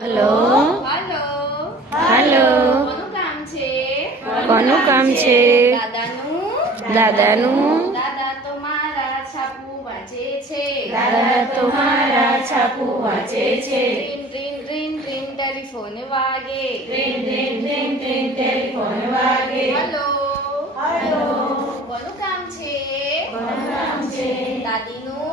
Hello હાલો હાલો કોનું કામ છે? કોનું કામ છે? દાદાનું. દાદા તો મારા છાપુ વાંચે છે. દાદા તો મારા છાપુ વાંચે છે. ટ્રીન ટ્રીન ટ્રીન ટ્રીન ટેલિફોન વાગે. ટ્રીન ટ્રીન ટ્રીન ટ્રીન ટેલિફોન વાગે. હલો હલો કોનું કામ છે? કોનું કામ છે? દાદીનું.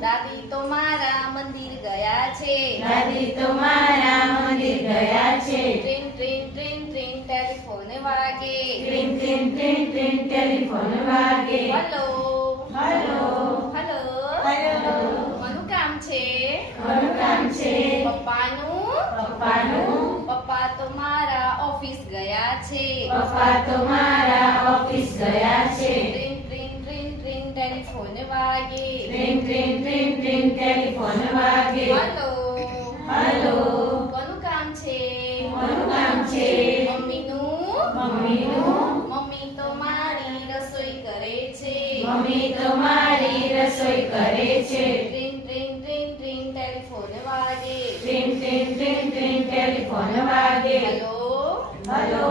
દાદી તો મારા મંદિર ગયા છે. દાદી તો મારા મંદિર ગયા છે. ટ્રીન ટ્રીન ટ્રીન ટ્રીન ટેલિફોન વાગે. ટ્રીન ટ્રીન ટ્રીન ટ્રીન ટેલિફોન વાગે. હલો હલો હલો હલો કોનું કામ છે? કોનું કામ છે? પપ્પાનું. પપ્પા તો મારા ઓફિસ ગયા છે. પપ્પા તો મારા ઓફિસ ગયા છે. ટ્રીન ટ્રીન ટ્રીન ટ્રીન ટેલિફોન વાગે. ટ્રીન ટ્રીન ટ્રીન ટ્રીન ટેલિફોન વાગે. હલો હલો કોનું કામ છે? કોનું કામ છે? મમ્મીનું. મમ્મી તો મારી રસોઈ કરે છે. મમ્મી તો મારી રસોઈ કરે છે. ટ્રીન ટ્રીન ટ્રીન ટ્રીન ટેલિફોન વાગે. ટ્રીન ટ્રીન ટ્રીન ટ્રીન ટેલિફોન વાગે. હલો હલો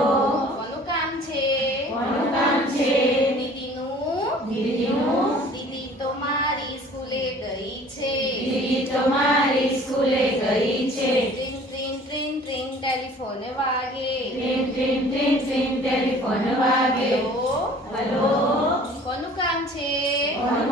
કોનું કામ છે? કોનું કામ છે? દીદીનું. દીદી તો મારી સ્કૂલે ગઈ છે. દીદી તો મારી સ્કૂલે ગઈ છે. ટ્રીન ટ્રીન ટ્રીન ટ્રીન ટેલિફોન વાગે. ટ્રીન ટ્રીન ટ્રીન ટ્રીન ટેલિફોન વાગે. હલો હલો કોનું કામ છે? કોનું